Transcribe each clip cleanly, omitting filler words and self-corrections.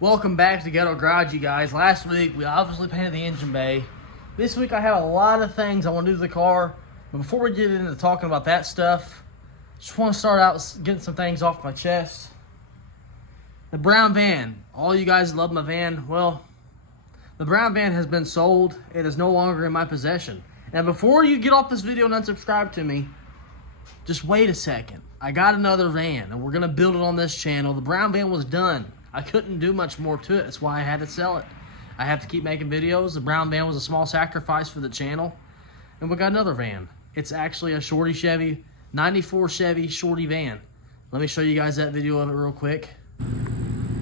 Welcome back to Ghetto Garage, you guys. Last week, we obviously painted the engine bay. This week, I have a lot of things I want to do to the car. But before we get into talking about that stuff, just want to start out getting some things off my chest. The brown van. All you guys love my van. Well, the brown van has been sold. It is no longer in my possession. And before you get off this video and unsubscribe to me, just wait a second. I got another van, and we're going to build it on this channel. The brown van was done. I couldn't do much more to it. That's why I had to sell it. I have to keep making videos. The brown van was a small sacrifice for the channel. And we got another van. It's actually a Shorty Chevy, 94 Chevy Shorty van. Let me show you guys that video of it real quick.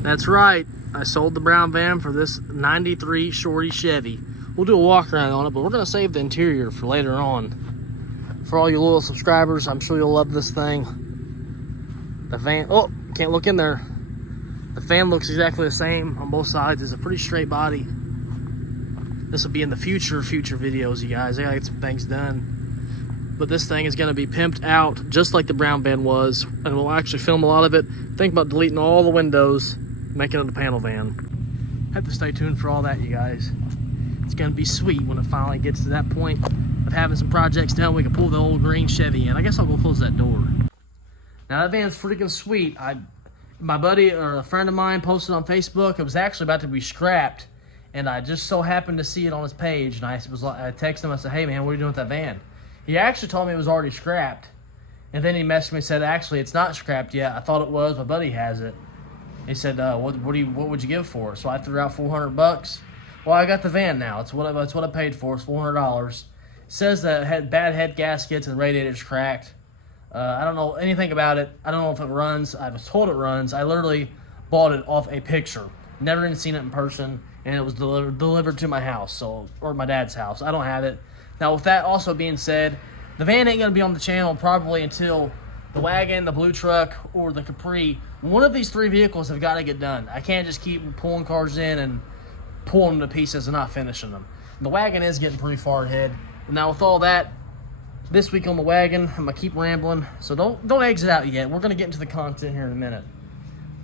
That's right. I sold the brown van for this 93 Shorty Chevy. We'll do a walk around on it, but we're going to save the interior for later on. For all you loyal subscribers, I'm sure you'll love this thing. The van, oh, can't look in there. The fan looks exactly the same on both sides. It's a pretty straight body. This will be in the future videos, you guys. I gotta get some things done. But this thing is gonna be pimped out just like the brown van was, and we'll actually film a lot of it. Think about deleting all the windows, making it a panel van. Have to stay tuned for all that, you guys. It's gonna be sweet when it finally gets to that point of having some projects done. We can pull the old green Chevy in. I guess I'll go close that door. Now that van's freaking sweet. My buddy or a friend of mine posted on Facebook. It was actually about to be scrapped, and I just so happened to see it on his page. And I texted him. I said, "Hey man, what are you doing with that van?" He actually told me it was already scrapped, and then he messaged me and said, "Actually, it's not scrapped yet. I thought it was. My buddy has it." He said, "What would you give for it?" So I threw out $400. Well, I got the van now. It's what I paid for. It's $400. It says that it had bad head gaskets and the radiator's cracked. I don't know anything about it. I don't know if it runs. I was told it runs. I literally bought it off a picture. Never even seen it in person, and it was delivered to my house, or my dad's house. I don't have it. Now, with that also being said, the van ain't going to be on the channel probably until the wagon, the blue truck, or the Capri. One of these three vehicles have got to get done. I can't just keep pulling cars in and pulling them to pieces and not finishing them. The wagon is getting pretty far ahead. Now, with all that, this week on the wagon, I'm gonna keep rambling, so don't exit out yet. We're gonna get into the content here in a minute.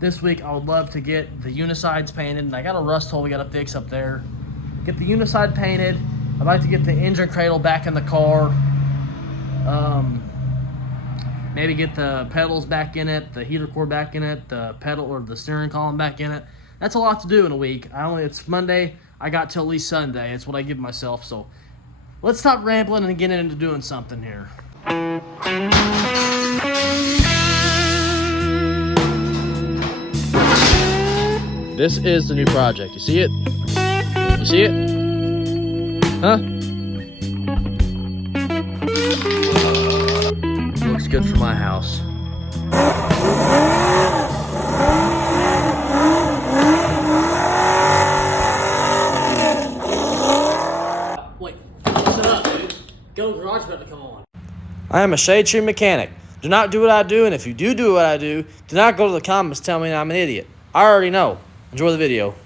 This week, I would love to get the Unisides painted, and I got a rust hole we gotta fix up there. Get the Uniside painted. I'd like to get the engine cradle back in the car. Maybe get the pedals back in it, the heater core back in it, the pedal or the steering column back in it. That's a lot to do in a week. It's Monday. I got till at least Sunday. It's what I give myself. So let's stop rambling and get into doing something here. This is the new project. You see it? You see it? Huh? Looks good for my house. About to come on. I am a shade tree mechanic. Do not do what I do, and if you do what I do not go to the comments tell me I'm an idiot. I already know. Enjoy the video.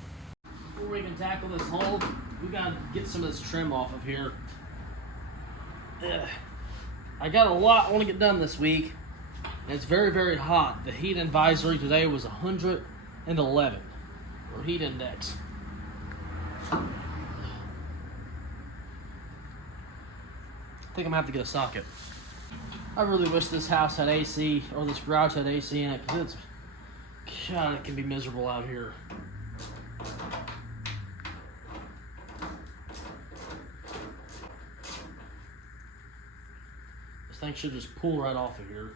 Before we can tackle this hole, we gotta get some of this trim off of here. I got a lot I want to get done this week, and it's very, very hot. The heat advisory today was 111, or heat index. I think I'm gonna have to get a socket. I really wish this house had AC, or this garage had AC in it, because God, it can be miserable out here. This thing should just pull right off of here.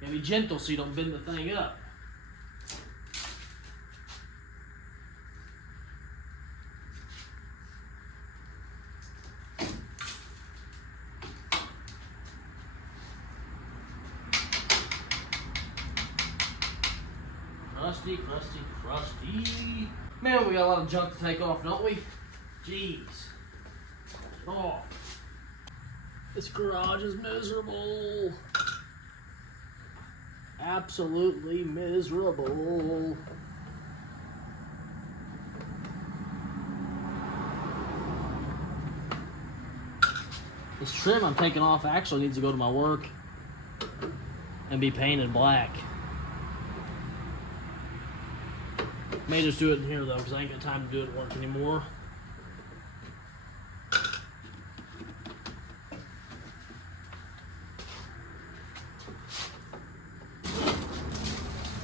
You gotta be gentle so you don't bend the thing up. Crusty. Man, we got a lot of junk to take off, don't we? Jeez. Oh. This garage is miserable. Absolutely miserable. This trim I'm taking off actually needs to go to my work and be painted black. May just do it in here though, because I ain't got time to do it at work anymore.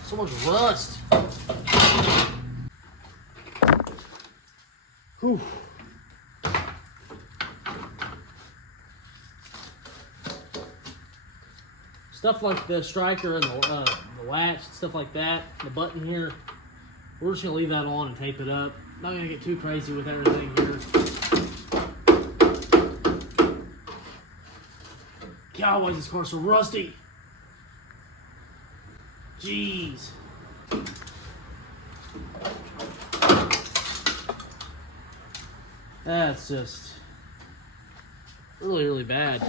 So much rust. Whew. Stuff like the striker and the latch, stuff like that, the button here, we're just gonna leave that on and tape it up. Not gonna get too crazy with everything here. God, why is this car so rusty? Jeez. That's just really, really bad.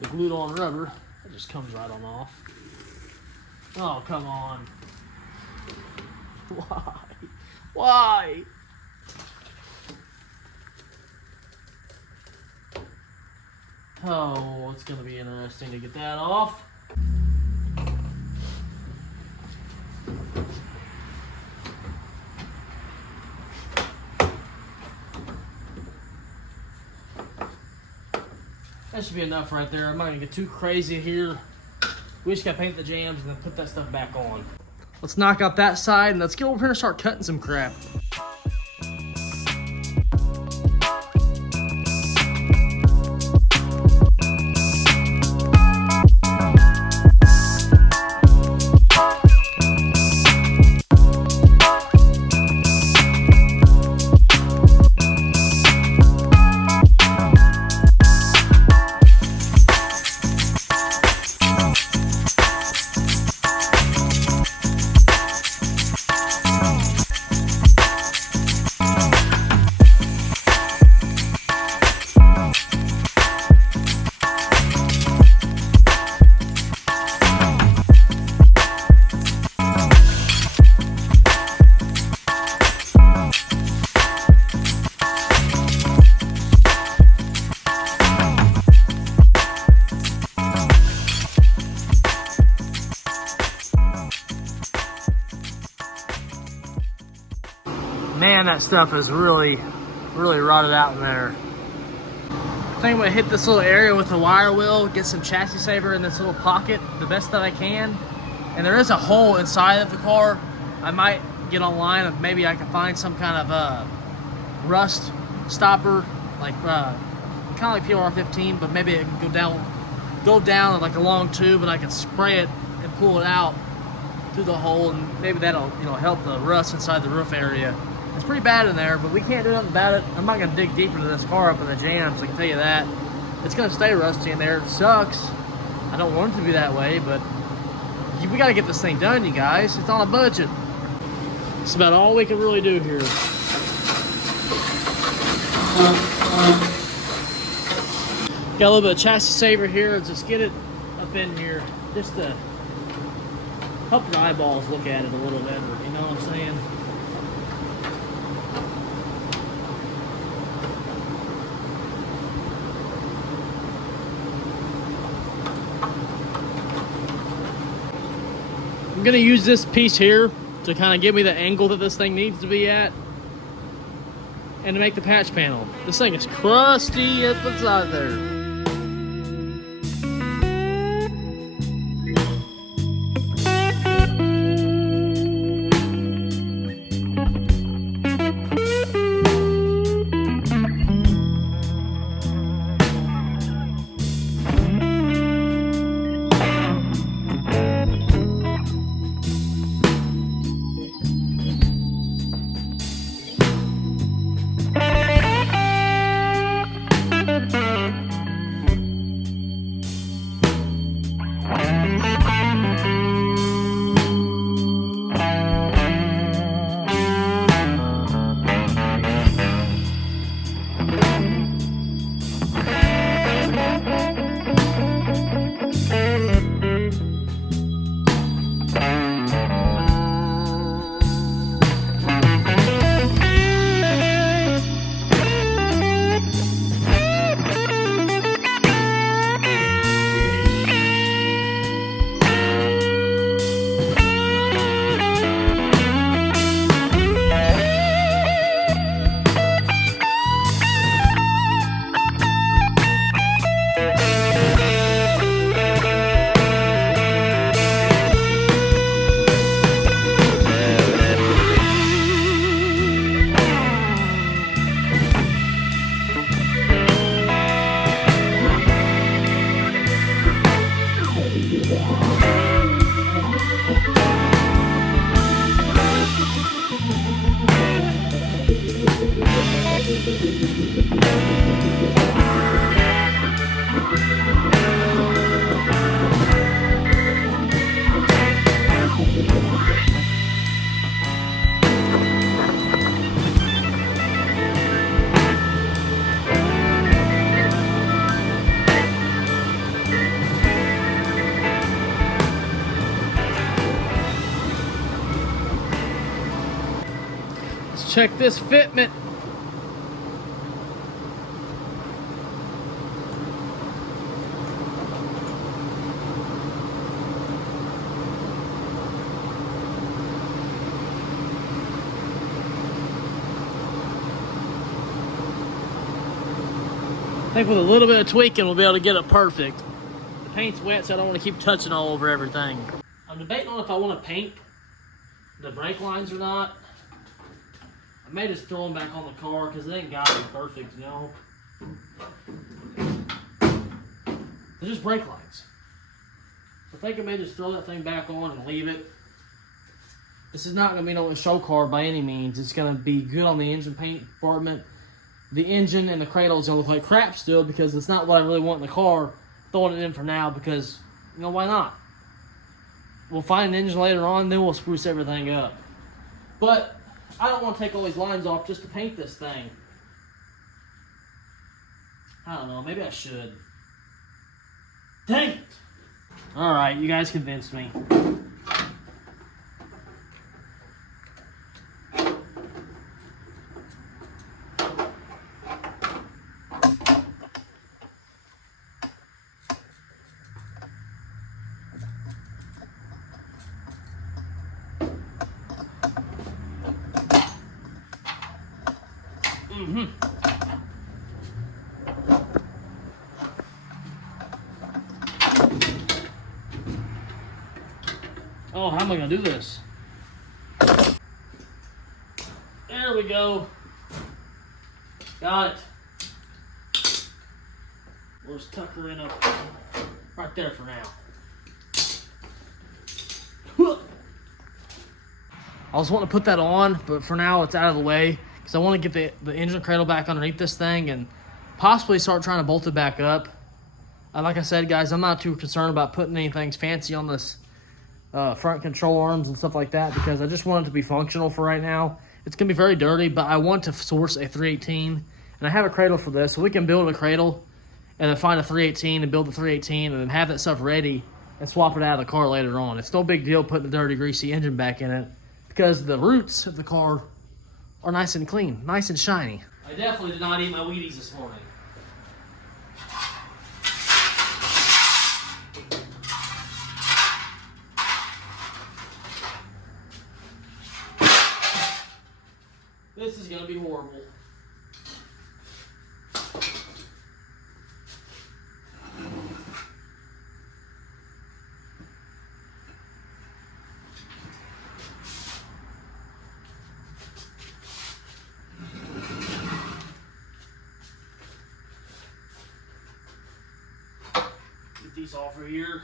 The glued on rubber, it just comes right on off. Oh, come on. Why? Why? Oh, it's gonna be interesting to get that off. That should be enough right there. I'm not gonna get too crazy here. We just gotta paint the jams and then put that stuff back on. Let's knock out that side and let's get over here and start cutting some crap. Man, that stuff is really, really rotted out in there. I think I'm gonna hit this little area with the wire wheel, get some chassis saver in this little pocket the best that I can. And there is a hole inside of the car. I might get online and maybe I can find some kind of rust stopper, like kind of like PR15, but maybe it can go down like a long tube, and I can spray it and pull it out through the hole, and maybe that'll help the rust inside the roof area. It's pretty bad in there, but we can't do nothing about it. I'm not gonna dig deeper into this car up in the jams, I can tell you that. It's gonna stay rusty in there. It sucks. I don't want it to be that way, but we gotta get this thing done, you guys. It's on a budget. It's about all we can really do here. Got a little bit of chassis saver here. Let's just get it up in here just to help the eyeballs look at it a little better, you know what I'm saying? I'm gonna use this piece here to kind of give me the angle that this thing needs to be at and to make the patch panel. This thing is crusty at the side there. Let's check this fitment. I think with a little bit of tweaking, we'll be able to get it perfect. The paint's wet, so I don't want to keep touching all over everything. I'm debating on if I want to paint the brake lines or not. I may just throw them back on the car because it ain't got to be perfect, you know. They're just brake lines. I think I may just throw that thing back on and leave it. This is not going to be no show car by any means. It's going to be good on the engine paint department. The engine and the cradle is going to look like crap still because it's not what I really want in the car. Throwing it in for now because, you know, why not? We'll find an engine later on, then we'll spruce everything up. But I don't want to take all these lines off just to paint this thing. I don't know, maybe I should. Dang it! Alright, you guys convinced me. Oh, how am I going to do this? There we go. Got it. We'll just tuck her in up right there for now. I was wanting to put that on, but for now it's out of the way because I want to get the engine cradle back underneath this thing and possibly start trying to bolt it back up. Like I said, guys, I'm not too concerned about putting anything fancy on this front control arms and stuff like that because I just want it to be functional for right now. It's going to be very dirty, but I want to source a 318, and I have a cradle for this, so we can build a cradle and then find a 318 and build the 318 and then have that stuff ready and swap it out of the car later on. It's no big deal putting the dirty, greasy engine back in it because the roots of the car are nice and clean, nice and shiny. I definitely did not eat my Wheaties this morning. This is going to be horrible. Get these off of here.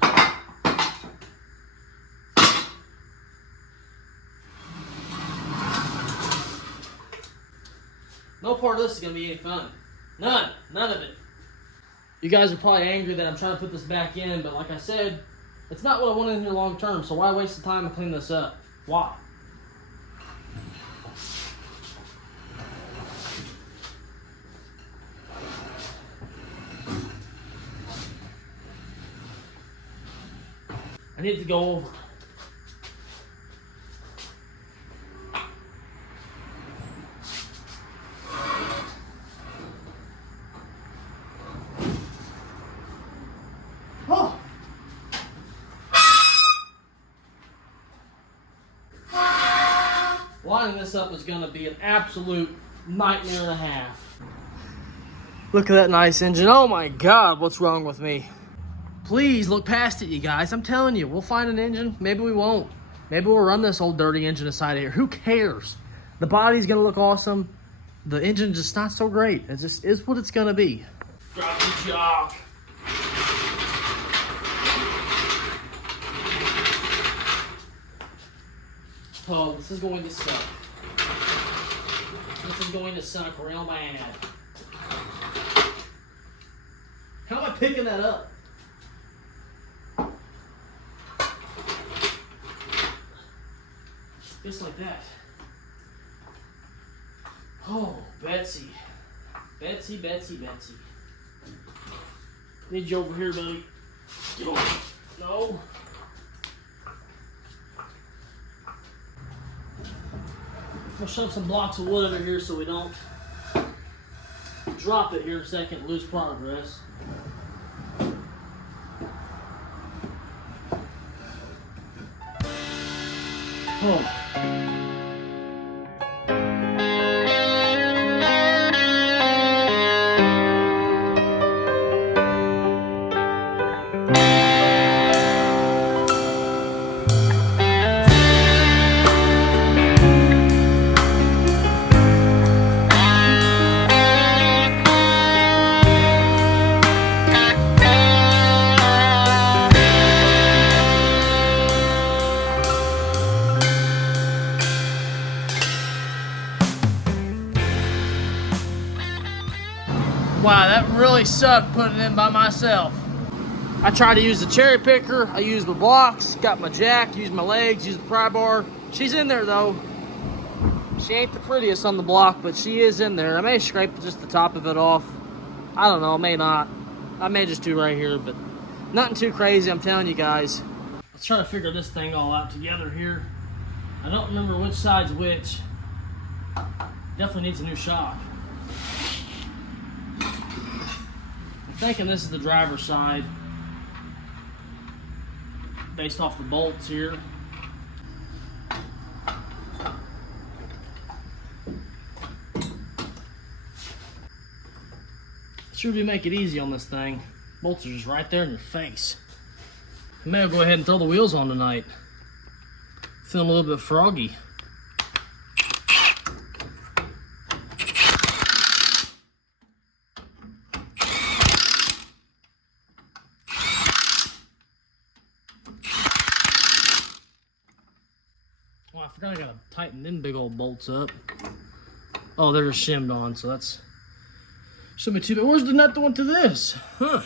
No part of this is going to be any fun. None of it. You guys are probably angry that I'm trying to put this back in, but like I said, it's not what I want in here long term, so why waste the time to clean this up? Why? I need to go over. Lining this up is going to be an absolute nightmare and a half. Look at that nice engine. Oh my God, what's wrong with me? Please look past it, you guys. I'm telling you, we'll find an engine. Maybe we won't. Maybe we'll run this old dirty engine aside here. Who cares? The body's going to look awesome. The engine's just not so great. It just is what it's going to be. Drop the jock. Oh, this is going to suck. This is going to suck real bad. How am I picking that up? Just like that. Oh, Betsy. Betsy, Betsy, Betsy. Need you over here, buddy. Get over. No. We'll shove some blocks of wood under here so we don't drop it here in a second, lose progress. Oh. Wow, that really sucked putting it in by myself. I tried to use the cherry picker, I used the blocks, got my jack, used my legs, used the pry bar. She's in there though. She ain't the prettiest on the block, but she is in there. I may scrape just the top of it off. I don't know, I may not. I may just do right here, but nothing too crazy, I'm telling you guys. Let's try to figure this thing all out together here. I don't remember which side's which. Definitely needs a new shock. I'm thinking this is the driver's side based off the bolts here. Sure do make it easy on this thing. Bolts are just right there in your face. I may go ahead and throw the wheels on tonight. Feeling a little bit froggy. Well, I forgot I gotta tighten them big old bolts up. Oh, they're just shimmed on, so that's shouldn't be too bad. Where's the nut going to this? Huh.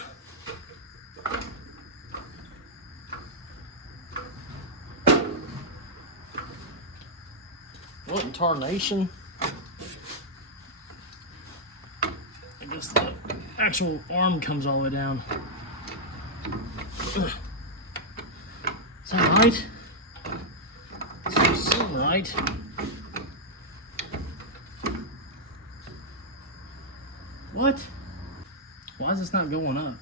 What in tarnation? I guess the actual arm comes all the way down. Is that right? Seems right. What? Why is this not going up?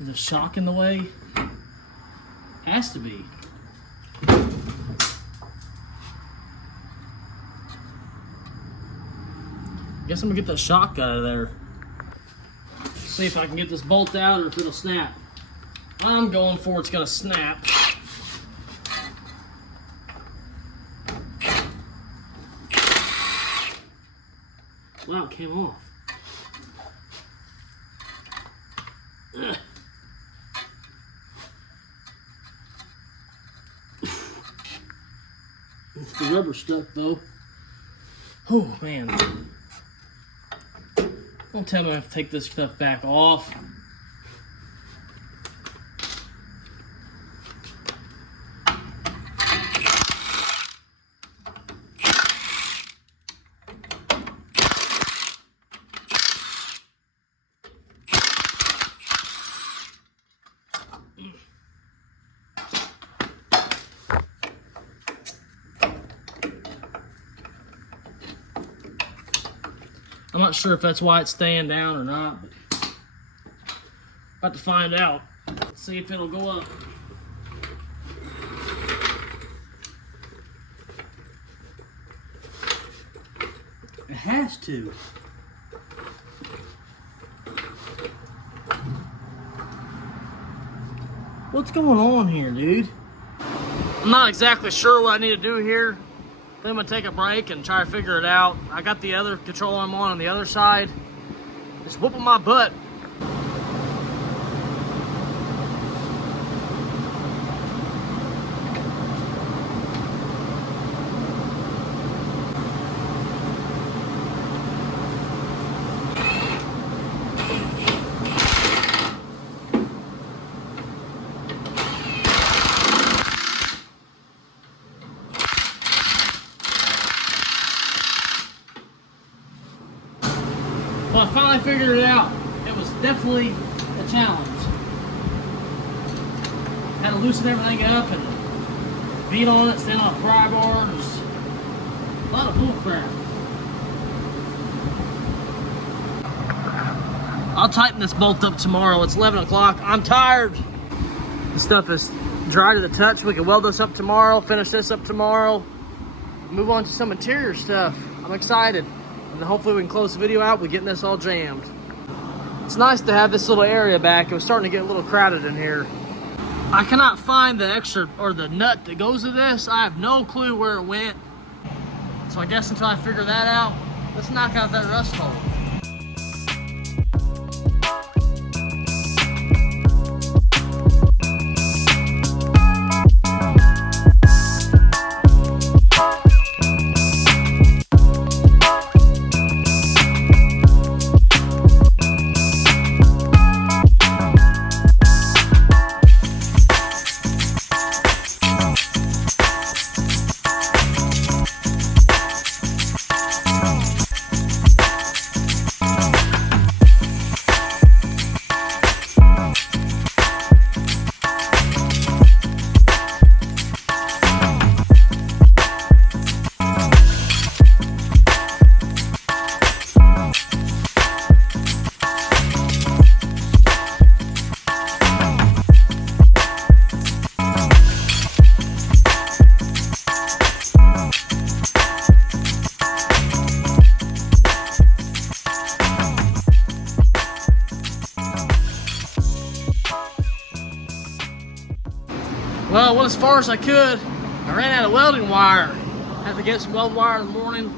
Is a shock in the way? Has to be. Guess I'm gonna get that shock out of there. See if I can get this bolt out or if it'll snap. I'm going for it's gonna snap. Wow, it came off. Ugh. The rubber stuck though. Oh man. Don't tell me I have to take this stuff back off. I'm not sure if that's why it's staying down or not, but about to find out. Let's see if it'll go up. It has to. What's going on here, dude? I'm not exactly sure what I need to do here. Then I'm gonna take a break and try to figure it out. I got the other control arm on the other side. Just whooping my butt. figured it out. It was definitely a challenge. Had to loosen everything up and beat on it, stand on a pry bar. There's a lot of bull crap. I'll tighten this bolt up tomorrow. It's 11 o'clock. I'm tired. This stuff is dry to the touch. We can weld this up tomorrow, finish this up tomorrow, move on to some interior stuff. I'm excited. And then hopefully we can close the video out with getting this all jammed. It's nice to have this little area back. It was starting to get a little crowded in here. I cannot find the extra, or the nut that goes to this. I have no clue where it went. So I guess until I figure that out, let's knock out that rust hole. Well, I went as far as I could. I ran out of welding wire. Have to get some welding wire in the morning.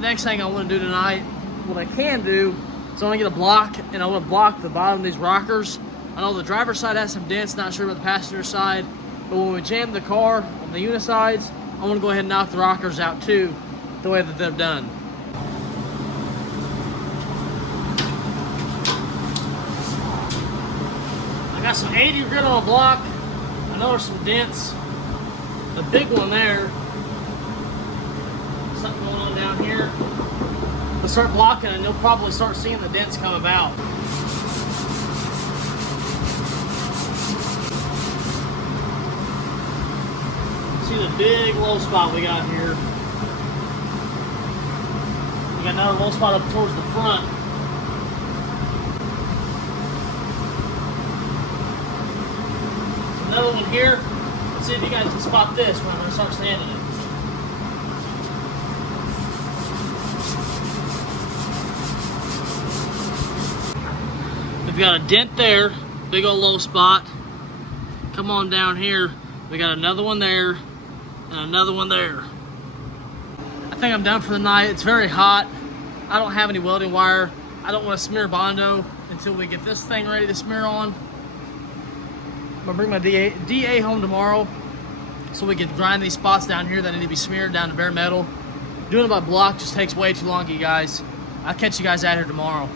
Next thing I want to do tonight, what I can do is I want to get a block, and I want to block the bottom of these rockers. I know the driver's side has some dents, not sure about the passenger side, but when we jam the car on the Unisides, I want to go ahead and knock the rockers out too, the way that they're done. I got some 80 grit on a block. I know there's some dents. The big one there. Something going on down here. We'll start blocking and you'll probably start seeing the dents come about. See the big low spot we got here. We got another low spot up towards the front. Another one here. Let's see if you guys can spot this when I'm going to start sanding it. We've got a dent there, big old low spot. Come on down here. We got another one there and another one there. I think I'm done for the night. It's very hot. I don't have any welding wire. I don't want to smear Bondo until we get this thing ready to smear on. I'm gonna bring my DA home tomorrow so we can grind these spots down here that need to be smeared down to bare metal. Doing it by block just takes way too long, you guys. I'll catch you guys out here tomorrow.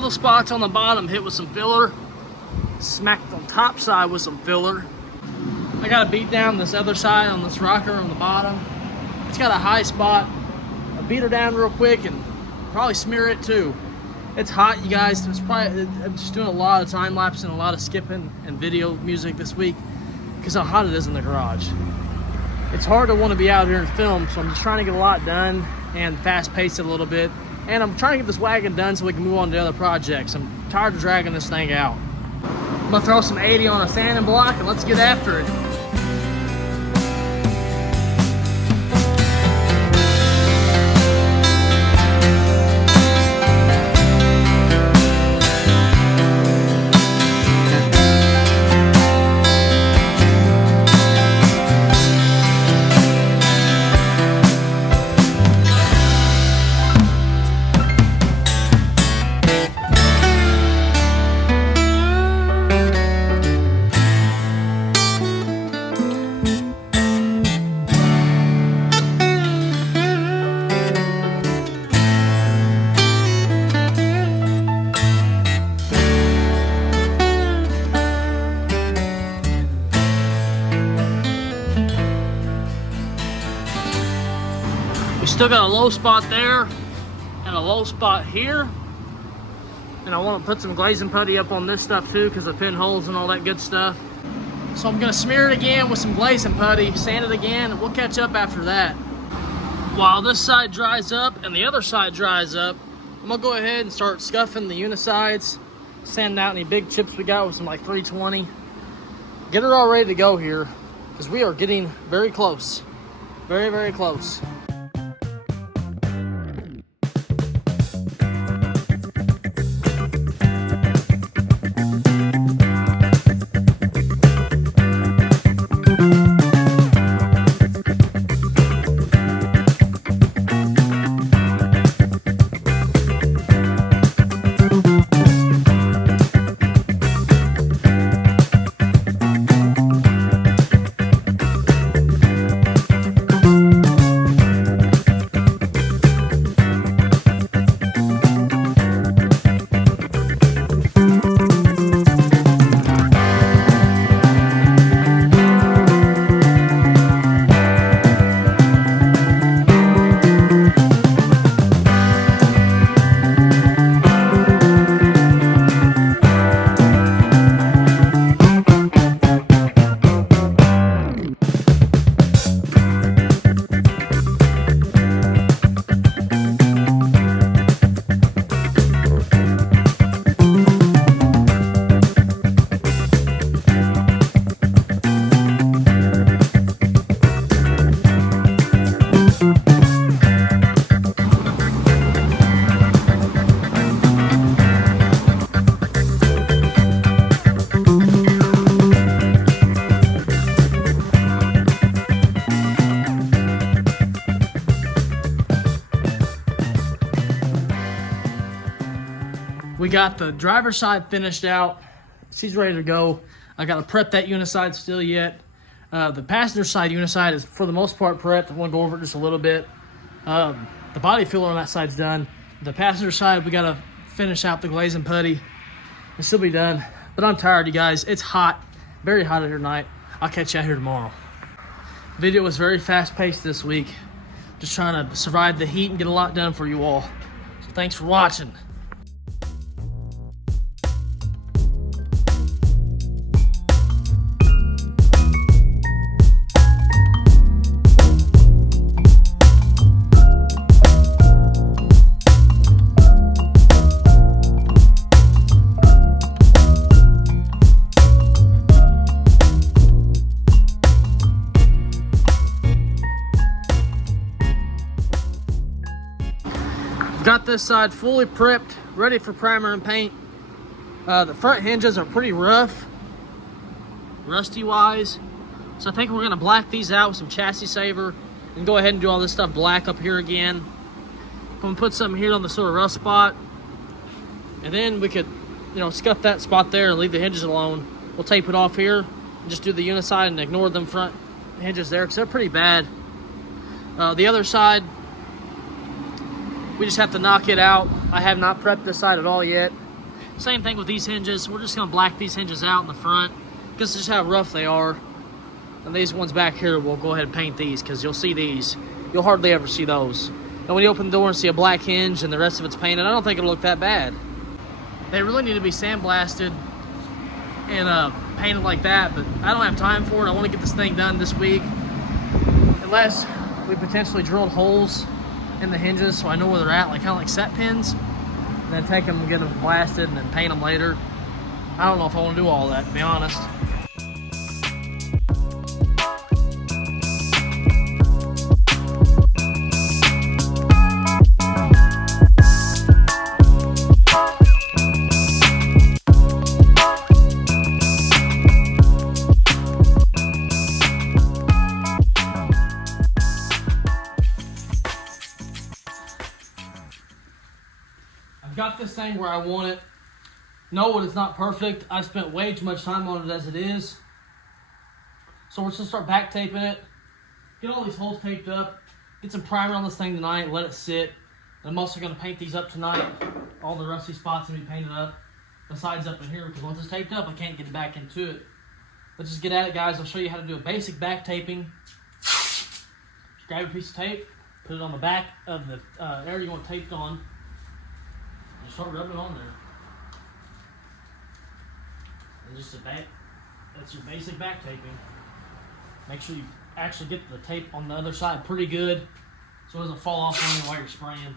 of the spots on the bottom hit with some filler. Smacked on top side with some filler. I gotta beat down this other side on this rocker on the bottom. It's got a high spot. I'll beat her down real quick and probably smear it too. It's hot, you guys. I'm just doing a lot of time lapse and a lot of skipping and video music this week because how hot it is in the garage. It's hard to want to be out here and film, so I'm just trying to get a lot done and fast pace it a little bit. And I'm trying to get this wagon done so we can move on to other projects. I'm tired of dragging this thing out. I'm gonna throw some 80 on a sanding block and let's get after it. Still got a low spot there and a low spot here. And I want to put some glazing putty up on this stuff too because of pinholes and all that good stuff. So I'm going to smear it again with some glazing putty, sand it again, and we'll catch up after that. While this side dries up and the other side dries up, I'm going to go ahead and start scuffing the unisides, sanding out any big chips we got with some like 320. Get it all ready to go here because we are getting very close. Very, very close. We got the driver's side finished out. She's ready to go. I got to prep that uniside still yet. The passenger side uniside is for the most part prepped. I want to go over it just a little bit. The body filler on that side's done. The passenger side, we got to finish out the glazing putty. It'll still be done. But I'm tired, you guys. It's hot. Very hot here tonight. I'll catch you out here tomorrow. Video was very fast-paced this week. Just trying to survive the heat and get a lot done for you all. So thanks for watching. Got this side fully prepped, ready for primer and paint. The front hinges are pretty rough, rusty wise. So I think we're gonna black these out with some chassis saver and go ahead and do all this stuff black up here again. I'm gonna put something here on the sort of rough spot. And then we could, scuff that spot there and leave the hinges alone. We'll tape it off here and just do the uniside and ignore them front hinges there because they're pretty bad. The other side, we just have to knock it out. I have not prepped this side at all yet. Same thing with these hinges. We're just gonna black these hinges out in the front because just how rough they are. And these ones back here, we'll go ahead and paint these because you'll see these. You'll hardly ever see those. And when you open the door and see a black hinge and the rest of it's painted, I don't think it'll look that bad. They really need to be sandblasted and painted like that, but I don't have time for it. I want to get this thing done this week. Unless we potentially drilled holes in the hinges so I know where they're at, like kind of like set pins. And then take them and get them blasted and then paint them later. I don't know if I want to do all that, to be honest. I've got this thing where I want it. Know it's not perfect. I've spent way too much time on it as it is. So we're just gonna start back taping it. Get all these holes taped up. Get some primer on this thing tonight. Let it sit. And I'm also gonna paint these up tonight. All the rusty spots will be painted up. The sides up in here, because once it's taped up, I can't get back into it. Let's just get at it, guys. I'll show you how to do a basic back taping. Just grab a piece of tape, put it on the back of the area you want taped on. Just start rubbing it on there. And just that's your basic back taping. Make sure you actually get the tape on the other side pretty good so it doesn't fall off on you while you're spraying.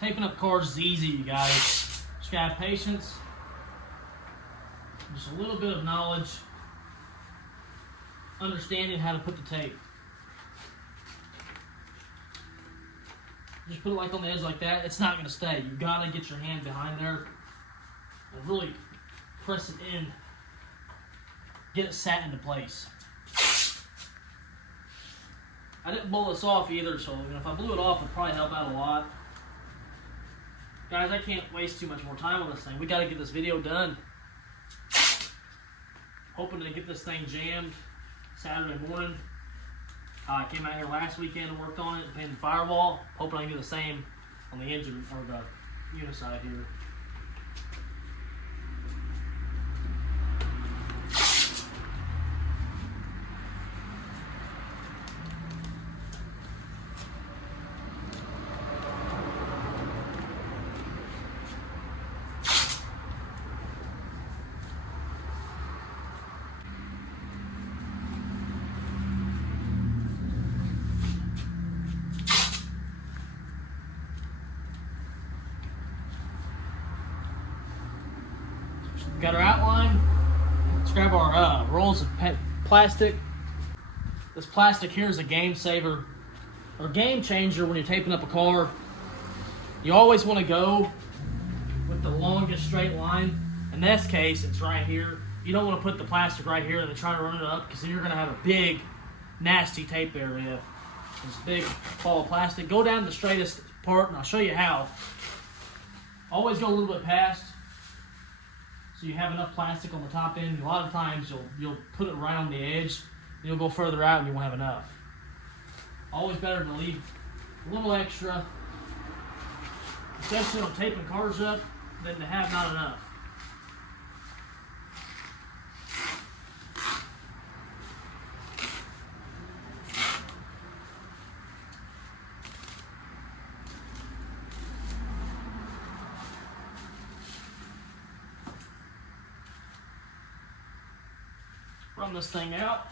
Taping up cars is easy, you guys. Just gotta have patience. Just a little bit of knowledge. Understanding how to put the tape. Just put it like on the edge like that. It's not going to stay. You got to get your hand behind there and really press it in. Get it sat into place. I didn't blow this off either, so if I blew it off, it'd probably help out a lot. Guys, I can't waste too much more time on this thing. We got to get this video done. Hoping to get this thing jammed Saturday morning. I came out here last weekend and worked on it, painted the firewall. Hoping I can do the same on the engine or the Uniside here. Got our outline. Let's grab our rolls of plastic. This plastic here is a game saver or game changer when you're taping up a car. You always want to go with the longest straight line. In this case, it's right here. You don't want to put the plastic right here and then try to run it up because then you're going to have a big, nasty tape area. This big ball of plastic. Go down the straightest part and I'll show you how. Always go a little bit past. So you have enough plastic on the top end. A lot of times you'll put it right on the edge. And you'll go further out and you won't have enough. Always better to leave a little extra, especially on taping cars up, than to have not enough. Run this thing out.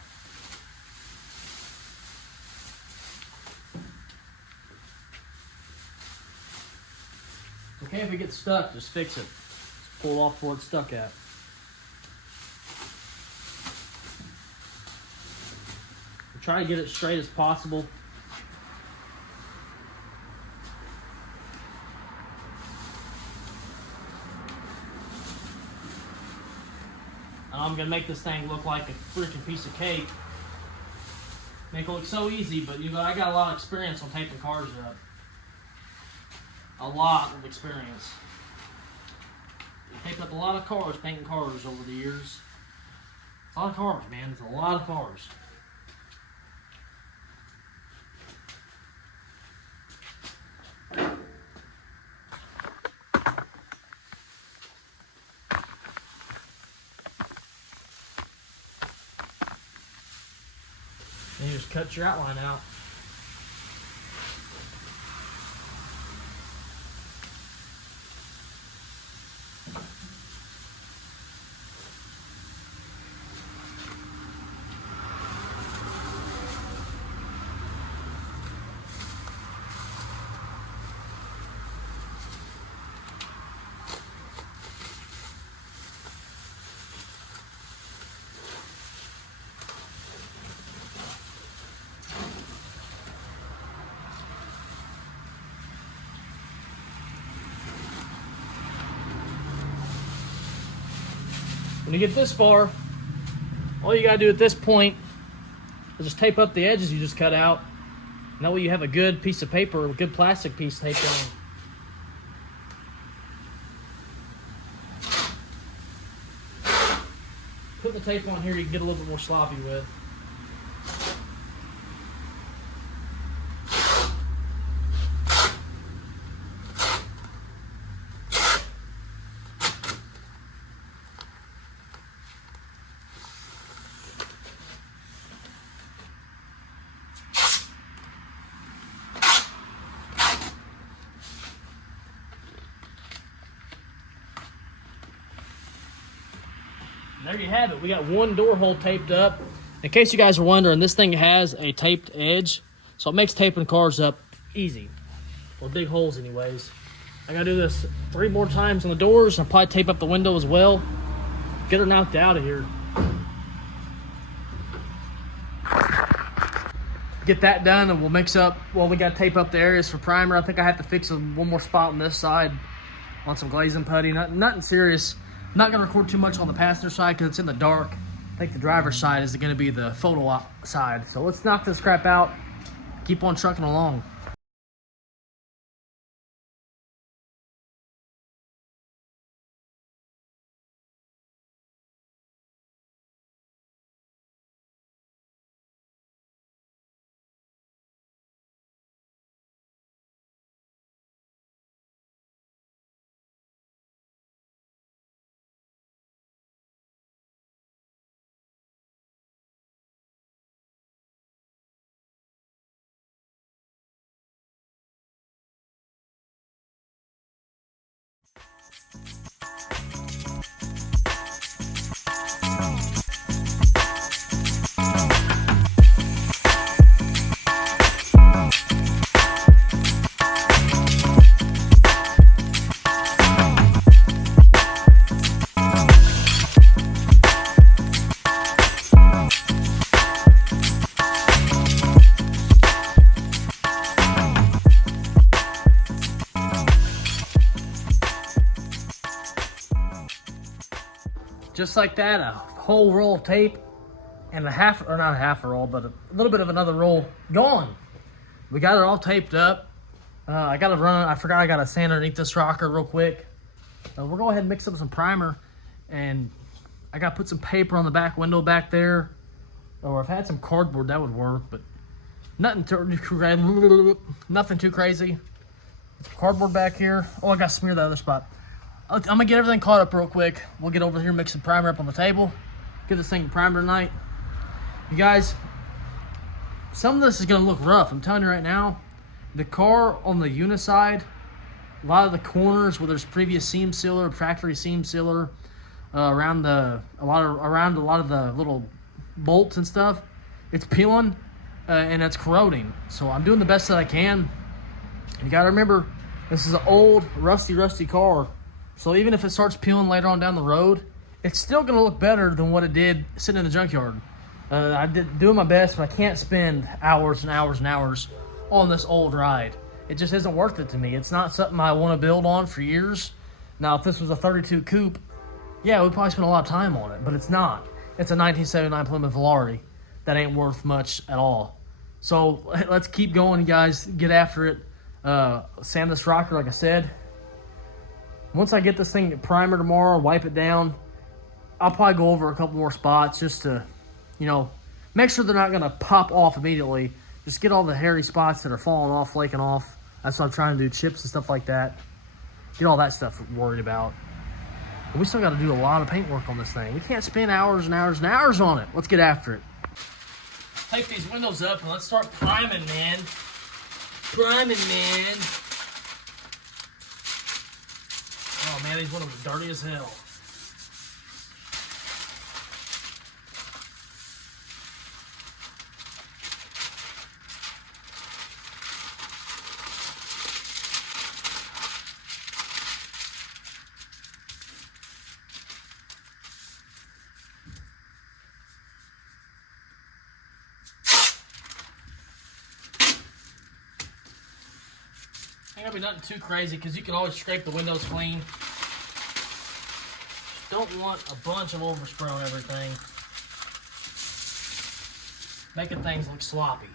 It's okay if it gets stuck, just fix it. Just pull it off where it's stuck at. Try to get it straight as possible. I'm going to make this thing look like a freaking piece of cake. Make it look so easy, but you know, I got a lot of experience on taping cars up. A lot of experience. I taped up a lot of cars, painting cars over the years. It's a lot of cars, man. It's a lot of cars. just cut your outline out. When you get this far, all you gotta do at this point is just tape up the edges you just cut out. And that way you have a good piece of paper, a good plastic piece taped on. Put the tape on here, you can get a little bit more sloppy with. There you have it. We got one door hole taped up. In case you guys are wondering, this thing has a taped edge, so it makes taping cars up easy, or big holes anyways. I gotta do this 3 more times on the doors, and I'll probably tape up the window as well. Get her knocked out of here. Get that done, and we'll mix up. Well, we gotta tape up the areas for primer. I think I have to fix one more spot on this side on some glazing putty. Nothing serious. I'm not going to record too much on the passenger side because it's in the dark. I think the driver's side is going to be the photo op side. So let's knock this crap out. Keep on trucking along. Just like that, a whole roll of tape and a half, or not a half a roll, but a little bit of another roll gone. We got it all taped up. I gotta run, I forgot I gotta sand underneath this rocker real quick. We're gonna go ahead and mix up some primer, and I gotta put some paper on the back window back there. Or if I had some cardboard, that would work, but nothing too crazy. Some cardboard back here. Oh, I gotta smear the other spot. I'm gonna get everything caught up real quick. We'll get over here, mix some primer up on the table, get this thing primed tonight. You guys, some of this is gonna look rough. I'm telling you right now, the car on the Uniside, a lot of the corners where there's previous seam sealer, factory seam sealer, around a lot of the little bolts and stuff, it's peeling and it's corroding. So I'm doing the best that I can. And you gotta remember, this is an old, rusty car. So even if it starts peeling later on down the road, it's still gonna look better than what it did sitting in the junkyard. I did doing my best, but I can't spend hours and hours and hours on this old ride. It just isn't worth it to me. It's not something I want to build on for years. Now, if this was a 32 coupe, yeah, we'd probably spend a lot of time on it, but it's not. It's a 1979 Plymouth Volare that ain't worth much at all. So let's keep going, you guys. Get after it. Sand this rocker, like I said. Once I get this thing primer tomorrow, wipe it down, I'll probably go over a couple more spots just to, you know, make sure they're not going to pop off immediately. Just get all the hairy spots that are falling off, flaking off. That's what I'm trying to do, chips and stuff like that. Get all that stuff worried about. But we still got to do a lot of paint work on this thing. We can't spend hours and hours and hours on it. Let's get after it. Take these windows up and let's start priming, man. Priming, man. Oh, man, these windows are dirty as hell. Ain't gonna be nothing too crazy because you can always scrape the windows clean. Don't want a bunch of overspray on everything, making things look sloppy.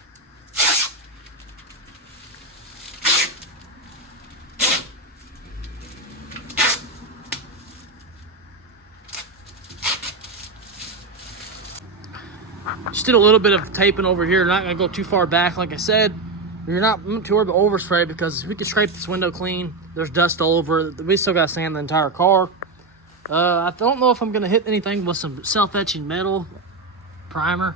Just did a little bit of taping over here. Not gonna go too far back, like I said. You're not too worried about overspray because we can scrape this window clean. There's dust all over it. We still got to sand the entire car. I don't know if I'm going to hit anything with some self-etching metal primer.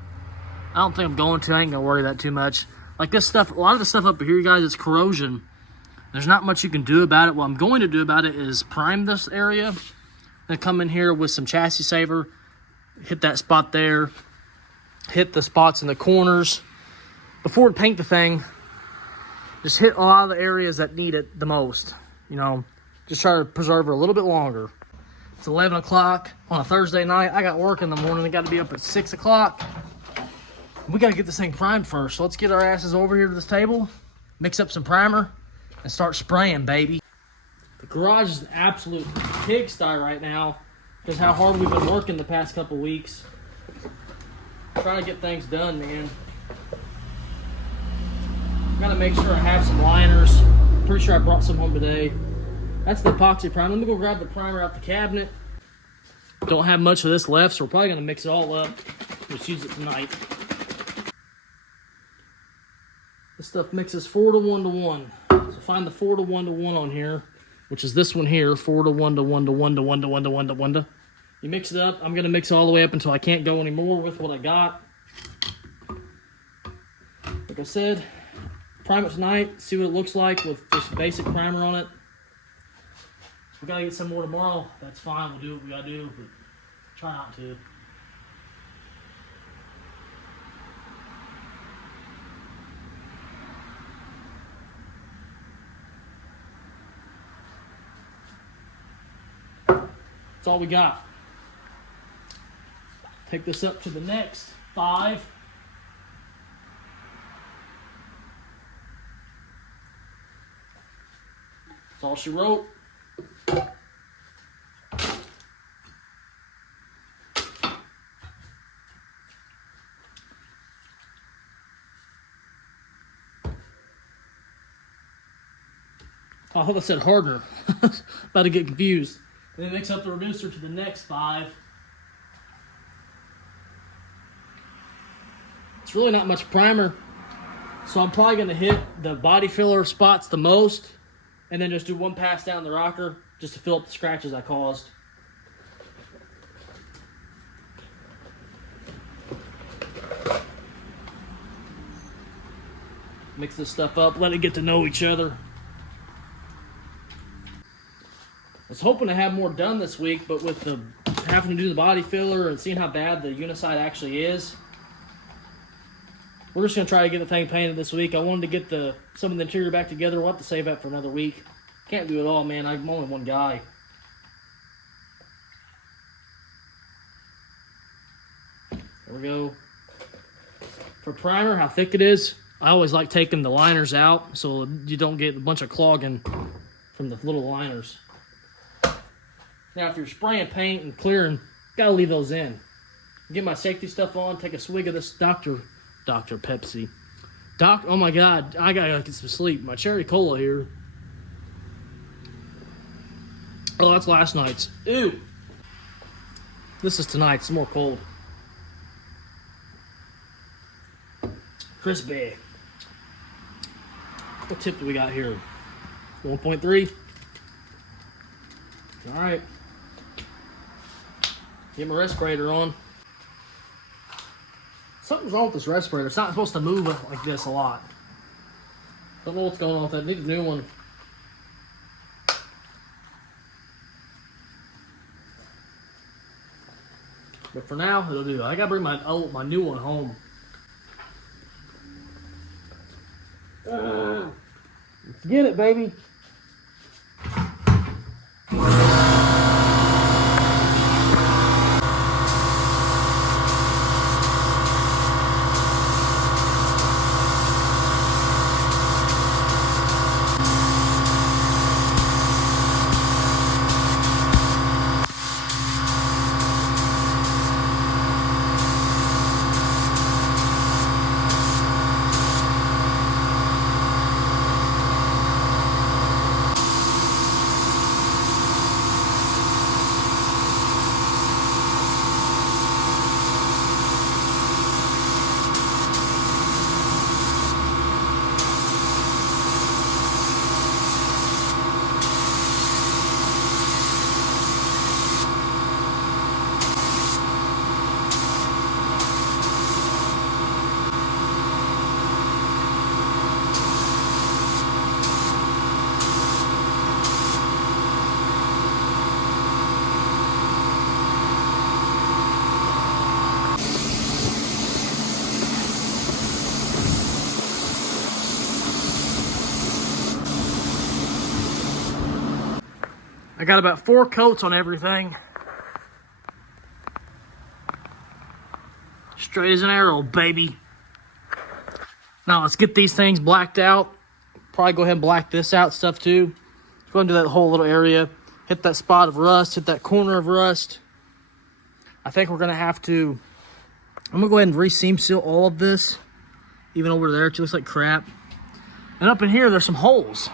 I don't think I'm going to. I ain't going to worry that too much. Like this stuff, a lot of the stuff up here, you guys, it's corrosion. There's not much you can do about it. What I'm going to do about it is prime this area. Then come in here with some chassis saver. Hit that spot there. Hit the spots in the corners. Before we paint the thing, just hit a lot of the areas that need it the most. You know, just try to preserve it a little bit longer. It's 11 o'clock on a Thursday night. I got work in the morning. I got to be up at 6 o'clock. We got to get this thing primed first. So let's get our asses over here to this table, mix up some primer, and start spraying, baby. The garage is an absolute pigsty right now because how hard we've been working the past couple weeks. Trying to get things done, man. Gotta make sure I have some liners. Pretty sure I brought some home today. That's the epoxy primer. Let me go grab the primer out the cabinet. Don't have much of this left, so we're probably gonna mix it all up. Just use it tonight. This stuff mixes 4 to 1 to 1. So find the 4 to 1 to 1 on here, which is this one here, 4 to 1 to 1 to 1 to 1 to 1 to 1 to 1 to. You mix it up. I'm gonna mix it all the way up until I can't go anymore with what I got. Like I said, prime it tonight, see what it looks like with just basic primer on it. If we gotta get some more tomorrow, that's fine. We'll do what we gotta do, but try not to. That's all we got. Take this up to the next 5. That's all she wrote. I hope I said hardener. About to get confused. And then mix up the reducer to the next 5. It's really not much primer, so I'm probably going to hit the body filler spots the most, and then just do one pass down the rocker just to fill up the scratches I caused. Mix this stuff up, let it get to know each other. I was hoping to have more done this week, but with the having to do the body filler and seeing how bad the Uniside actually is, we're just going to try to get the thing painted this week. I wanted to get some of the interior back together. We'll have to save that for another week. Can't do it all, man. I'm only one guy. There we go. For primer, how thick it is, I always like taking the liners out so you don't get a bunch of clogging from the little liners. Now, if you're spraying paint and clearing, gotta leave those in. Get my safety stuff on, take a swig of this Dr. Pepsi. Oh my God, I gotta get some sleep. My cherry cola here. Oh, that's last night's. Ew. This is tonight's. It's more cold. Crispy. What tip do we got here? 1.3. All right. Get my respirator on. Something's wrong with this respirator. It's not supposed to move like this a lot. Don't know what's going on with that. Need a new one. But for now, it'll do. I gotta bring my new one home. Let's get it, baby. I got about 4 coats on everything. Straight as an arrow, baby. Now let's get these things blacked out. Probably go ahead and black this out stuff too. Just go into that whole little area. Hit that spot of rust, hit that corner of rust. I think we're gonna have to, I'm gonna go ahead and re-seam seal all of this. Even over there, it looks like crap. And up in here, there's some holes.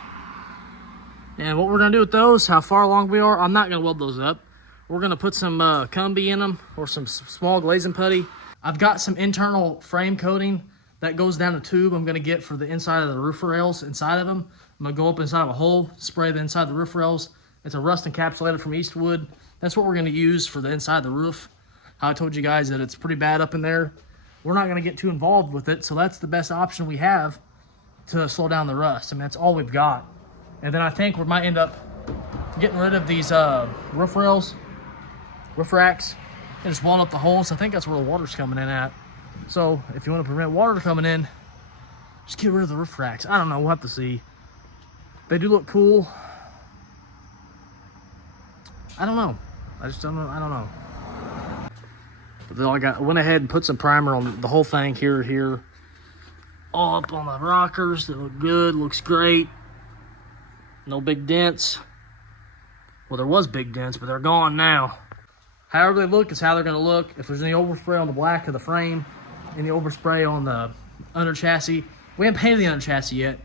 And what we're gonna do with those, how far along we are, I'm not gonna weld those up. We're gonna put some Cumby in them or some small glazing putty. I've got some internal frame coating that goes down a tube I'm gonna get for the inside of the roof rails inside of them. I'm gonna go up inside of a hole, spray the inside of the roof rails. It's a rust encapsulator from Eastwood. That's what we're gonna use for the inside of the roof. How I told you guys that it's pretty bad up in there. We're not gonna get too involved with it, so that's the best option we have to slow down the rust. I mean, that's all we've got. And then I think we might end up getting rid of these roof rails, roof racks, and just weld up the holes. I think that's where the water's coming in at. So if you want to prevent water coming in, just get rid of the roof racks. I don't know, we'll have to see. They do look cool. I don't know. I just don't know. I don't know. But then I went ahead and put some primer on the whole thing here. All up on the rockers. They look good, looks great. No big dents. Well, there was big dents, but they're gone now. However they look is how they're gonna look. If there's any overspray on the black of the frame, any overspray on the under chassis, we haven't painted the under chassis yet.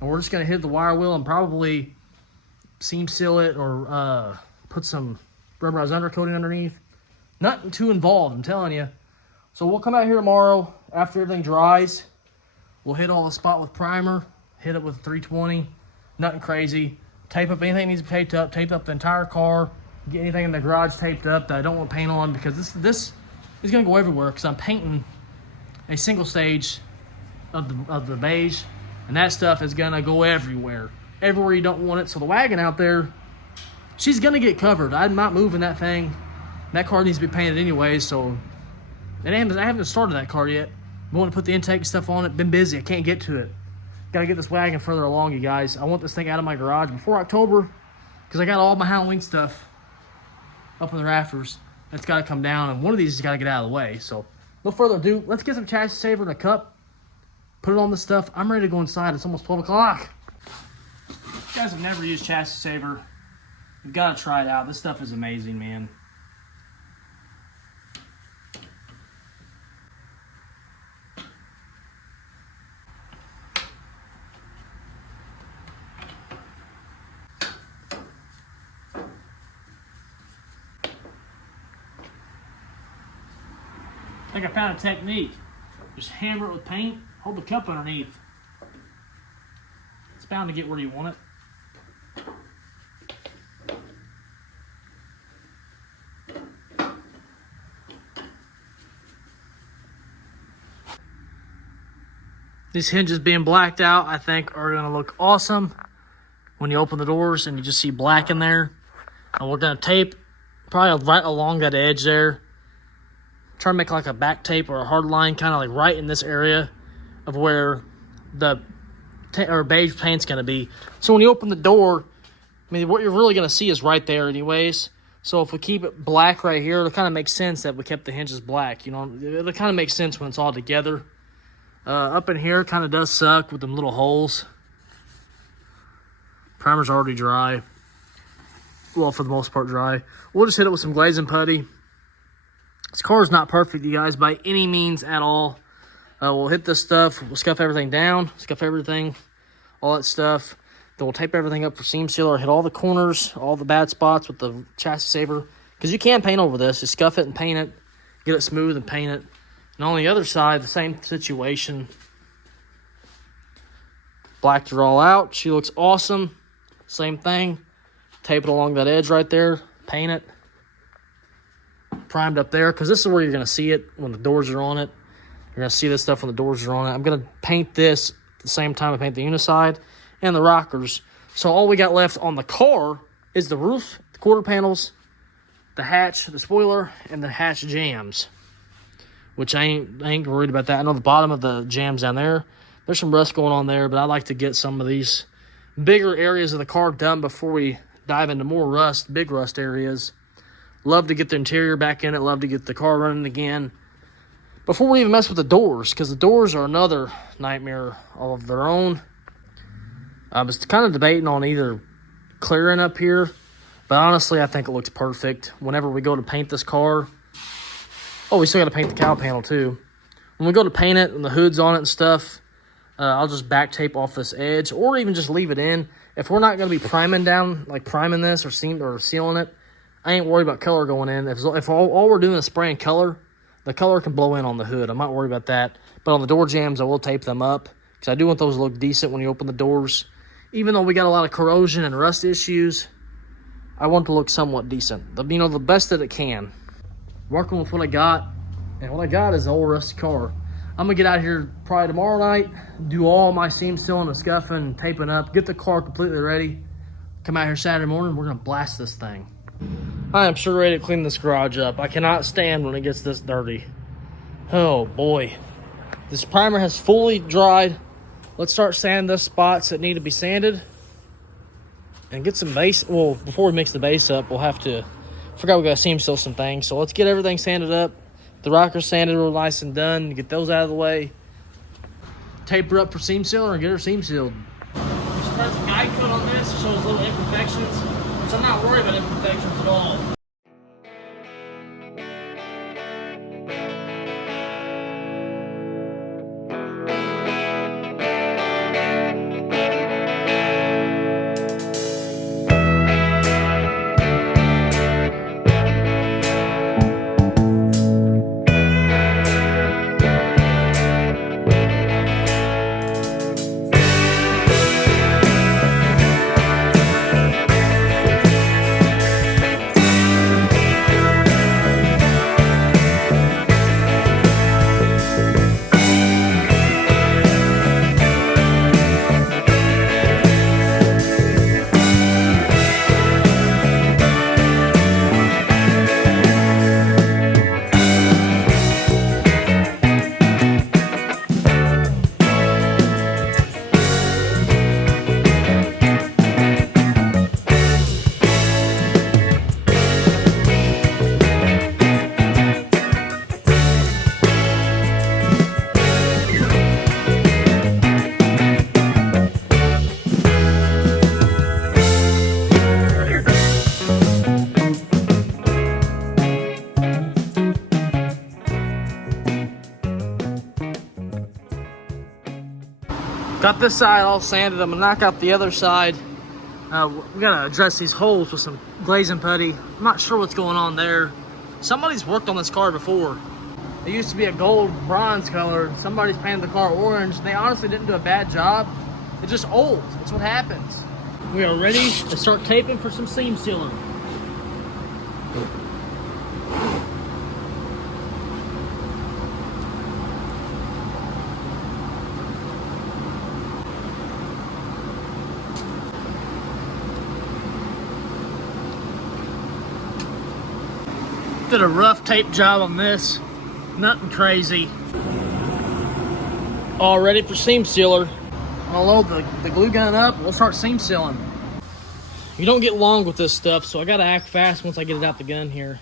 And we're just gonna hit the wire wheel and probably seam seal it or put some rubberized undercoating underneath. Nothing too involved, I'm telling you. So we'll come out here tomorrow after everything dries. We'll hit all the spot with primer, hit it with 320. Nothing crazy. Tape up anything that needs to be taped up. Tape up the entire car. Get anything in the garage taped up that I don't want paint on, because this is going to go everywhere, because I'm painting a single stage of the beige, and that stuff is going to go everywhere. Everywhere you don't want it. So the wagon out there, she's going to get covered. I'm not moving that thing. That car needs to be painted anyway, so I haven't started that car yet. I want to put the intake stuff on it. Been busy. I can't get to it. Got to get this wagon further along, you guys. I want this thing out of my garage before October, because I got all my Halloween stuff up in the rafters. That's got to come down, and one of these has got to get out of the way. So, no further ado, let's get some chassis saver in a cup, put it on this stuff. I'm ready to go inside. It's almost 12 o'clock. If you guys have never used chassis saver, you've got to try it out. This stuff is amazing, man. I think I found a technique. Just hammer it with paint, hold the cup underneath. It's bound to get where you want it. These hinges being blacked out, I think, are gonna look awesome when you open the doors and you just see black in there. And we're gonna tape probably right along that edge there. Try to make like a back tape or a hard line, kind of like right in this area of where the beige paint's gonna be. So when you open the door, I mean, what you're really gonna see is right there anyways. So if we keep it black right here, it kind of makes sense that we kept the hinges black. You know, it kind of makes sense when it's all together. Up in here kind of does suck with them little holes. Primer's already dry. Well, for the most part dry. We'll just hit it with some glaze and putty. This car is not perfect, you guys, by any means at all. We'll hit this stuff. We'll scuff everything down, scuff everything, all that stuff. Then we'll tape everything up for seam sealer, hit all the corners, all the bad spots with the chassis saver. Because you can paint over this. Just scuff it and paint it. Get it smooth and paint it. And on the other side, the same situation. Blacked her all out. She looks awesome. Same thing. Tape it along that edge right there. Paint it. Primed up there. Because this is where you're going to see it when the doors are on it. You're going to see this stuff when the doors are on it. I'm going to paint this at the same time I paint the Uniside and the rockers. So all we got left on the car is the roof, the quarter panels, the hatch, the spoiler, and the hatch jams. Which I ain't worried about that. I know the bottom of the jams down there, there's some rust going on there, but I like to get some of these bigger areas of the car done before we dive into more rust, big rust areas. Love to get the interior back in it. Love to get the car running again. Before we even mess with the doors, because the doors are another nightmare all of their own. I was kind of debating on either clearing up here, but honestly, I think it looks perfect. Whenever we go to paint this car, oh, we still got to paint the cowl panel too. When we go to paint it and the hood's on it and stuff, I'll just back tape off this edge, or even just leave it in. If we're not going to be priming down, like priming this or sealing it, I ain't worried about color going in. If all we're doing is spraying color, the color can blow in on the hood. I'm not worried about that. But on the door jams, I will tape them up because I do want those to look decent when you open the doors. Even though we got a lot of corrosion and rust issues, I want it to look somewhat decent. You know, the best that it can. Working with what I got, and what I got is an old rusty car. I'm gonna get out here probably tomorrow night, do all my seam sealing and scuffing and taping up, get the car completely ready. Come out here Saturday morning, we're gonna blast this thing. I am sure ready to clean this garage up. I cannot stand when it gets this dirty. Oh boy. This primer has fully dried. Let's start sanding the spots that need to be sanded. And get some base, well, before we mix the base up, we'll have to, forgot we gotta seam seal some things. So let's get everything sanded up. The rockers sanded real nice and done. Get those out of the way. Tape her up for seam sealer and get her seam sealed. Just press a guide cut on this. It shows little imperfections, which I'm not worried about imperfections at all. Got this side all sanded. I'm gonna knock out the other side. We gotta address these holes with some glaze and putty. I'm not sure what's going on there. Somebody's worked on this car before. It used to be a gold bronze color. Somebody's painted the car orange. They honestly didn't do a bad job. It's just old. That's what happens. We are ready to start taping for some seam sealing. Did a rough tape job on this. Nothing crazy. All ready for seam sealer. I'll load the glue gun up. We'll start seam sealing. You don't get long with this stuff, so I gotta act fast once I get it out the gun here.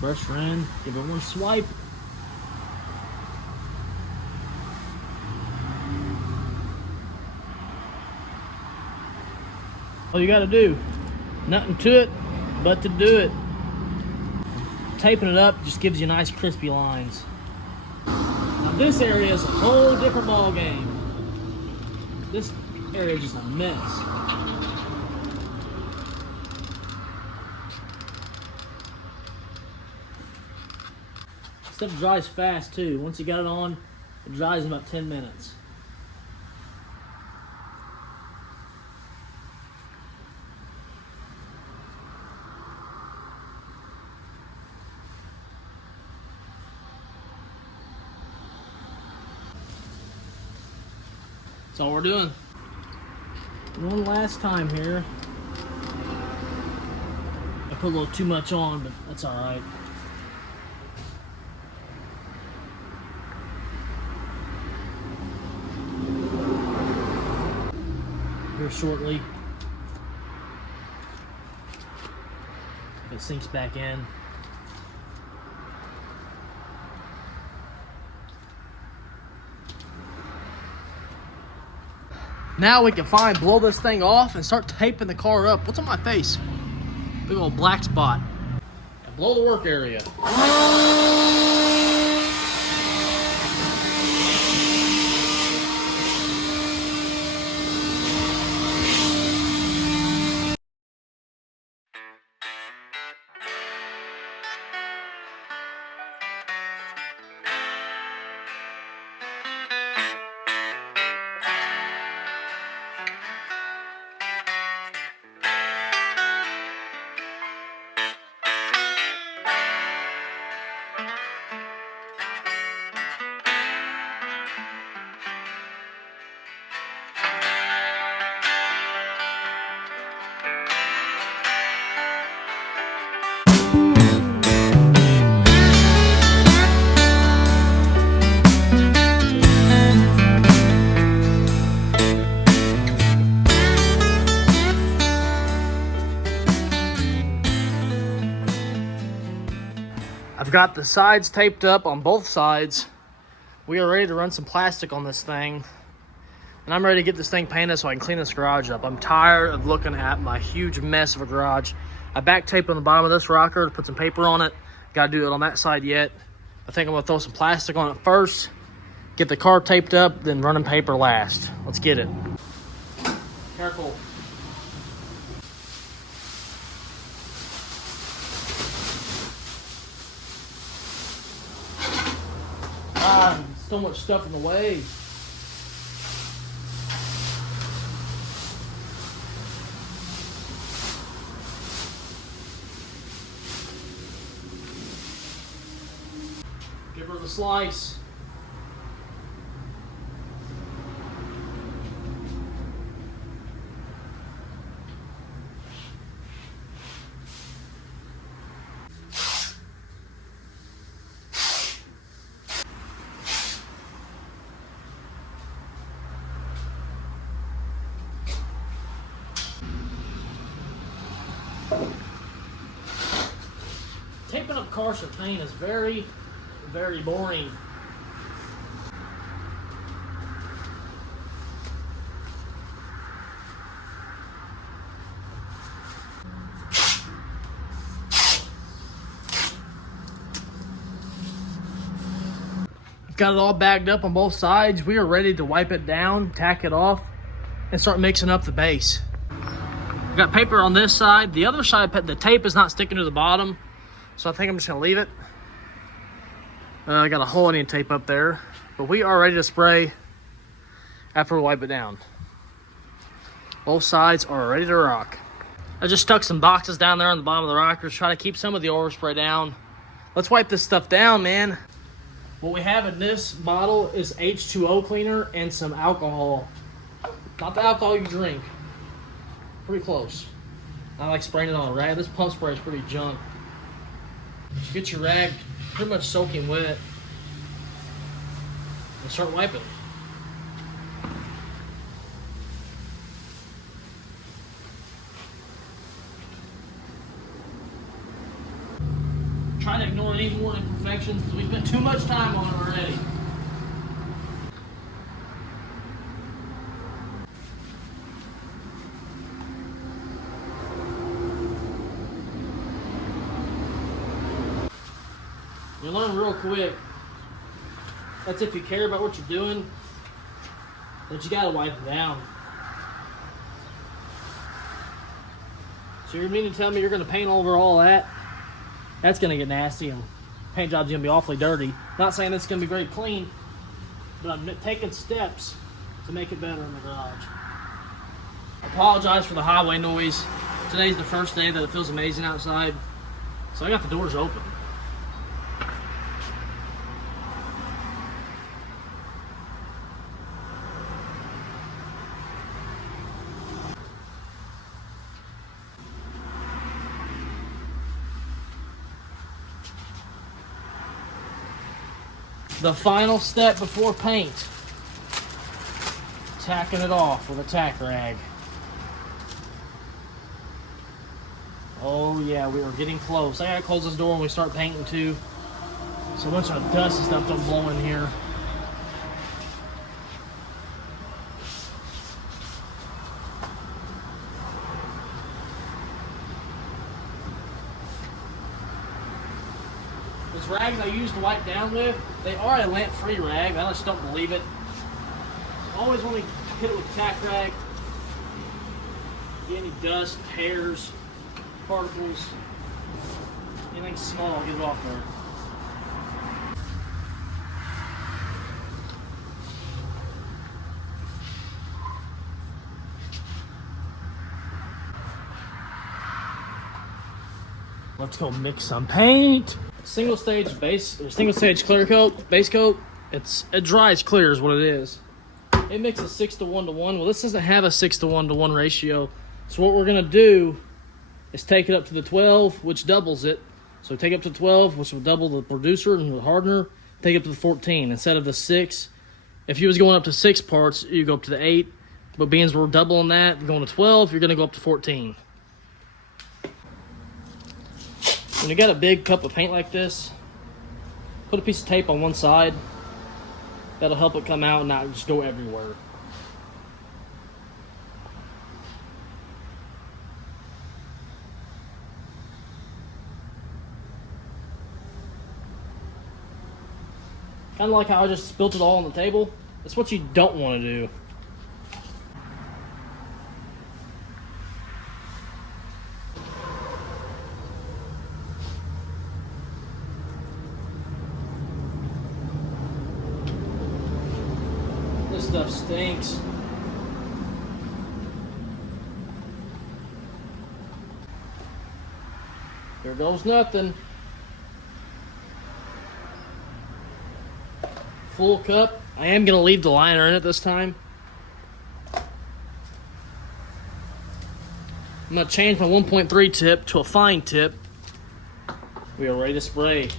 Brush her in, give it one swipe. All you gotta do, nothing to it but to do it. Taping it up just gives you nice crispy lines. Now this area is a whole different ball game. This area is just a mess. Stuff dries fast too. Once you got it on, it dries in about 10 minutes. That's all we're doing. One last time here. I put a little too much on, but that's all right. Here shortly. If it sinks back in. Now we can finally blow this thing off and start taping the car up. What's on my face? Big old black spot. And blow the work area. I've got the sides taped up on both sides. We are ready to run some plastic on this thing. And I'm ready to get this thing painted so I can clean this garage up. I'm tired of looking at my huge mess of a garage. I back taped on the bottom of this rocker to put some paper on it. Gotta do it on that side yet. I think I'm gonna throw some plastic on it first, get the car taped up, then running paper last. Let's get it. Careful. So much stuff in the way. Give her the slice. Taping up cars with paint is very, very boring. I've got it all bagged up on both sides. We are ready to wipe it down, tack it off, and start mixing up the base. I've got paper on this side. The other side, the tape is not sticking to the bottom, so I think I'm just gonna leave it. I got a hole I need to tape up there, but we are ready to spray. after we wipe it down. Both sides are ready to rock. I just stuck some boxes down there on the bottom of the rockers, try to keep some of the overspray down. Let's wipe this stuff down, man. What we have in this bottle is H2O cleaner and some alcohol. Not the alcohol you drink. Pretty close. I like spraying it on a rag. This pump spray is pretty junk. Just get your rag pretty much soaking wet and start wiping. Try to ignore any more imperfections because we spent too much time on it already. You learn real quick. That's if you care about what you're doing, that you gotta wipe it down. So you mean to tell me you're gonna paint over all that? That's gonna get nasty and paint job's gonna be awfully dirty. Not saying it's gonna be very clean, but I'm taking steps to make it better in the garage. I apologize for the highway noise. Today's the first day that it feels amazing outside, so I got the doors open. The final step before paint, tacking it off with a tack rag. Oh yeah, we are getting close. I gotta close this door when we start painting too, so a bunch of dust and stuff don't blow in here. These rags I use to wipe down with, they are a lint-free rag. I just don't believe it. Always want to hit it with a tack rag. Get any dust, hairs, particles, anything small, get it off there. Let's go mix some paint. Single stage clear coat, base coat. It dries clear is what it is. It mixes 6 to 1 to 1. Well, this doesn't have a 6 to 1 to 1 ratio. So what we're gonna do is take it up to the 12, which doubles it. So take it up to 12, which will double the producer and the hardener. Take it up to the 14 instead of the 6. If you was going up to 6 parts, you go up to the 8. But being as we're doubling that, going to 12, you're gonna go up to 14. When you got a big cup of paint like this, put a piece of tape on one side. That'll help it come out and not just go everywhere. Kind of like how I just spilled it all on the table. That's what you don't want to do. This stuff stinks. There goes nothing. Full cup. I am going to leave the liner in it this time. I'm going to change my 1.3 tip to a fine tip. We are ready to spray.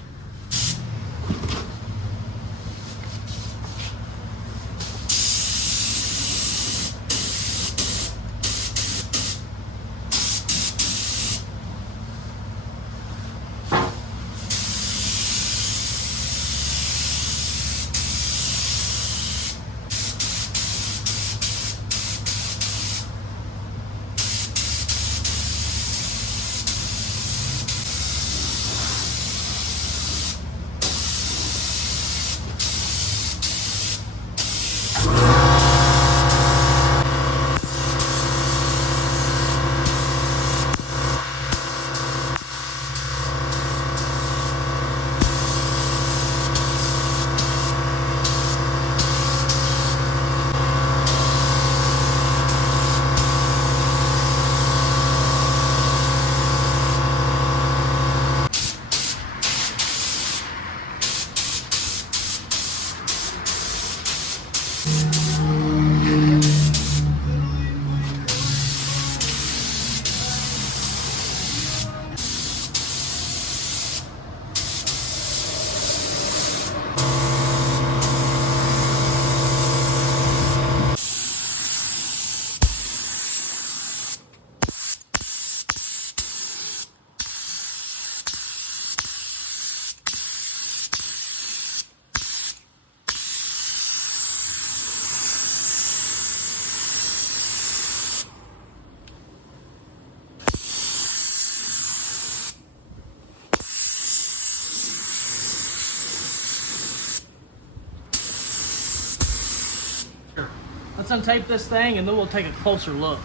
Let's untape this thing and then we'll take a closer look.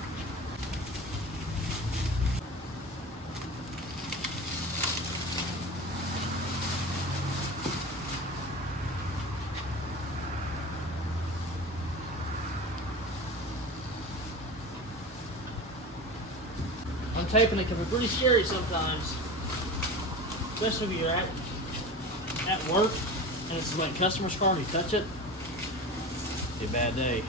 Untaping it can be pretty scary sometimes, especially when you're at work and it's like customer's car and you touch it. It's a bad day.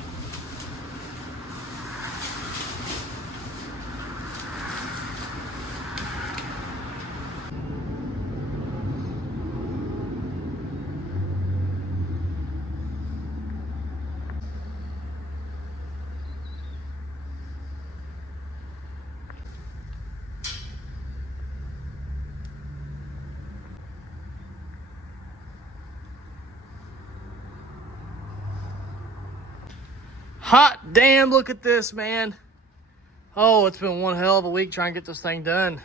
Hot damn, look at this, man. Oh, it's been one hell of a week trying to get this thing done.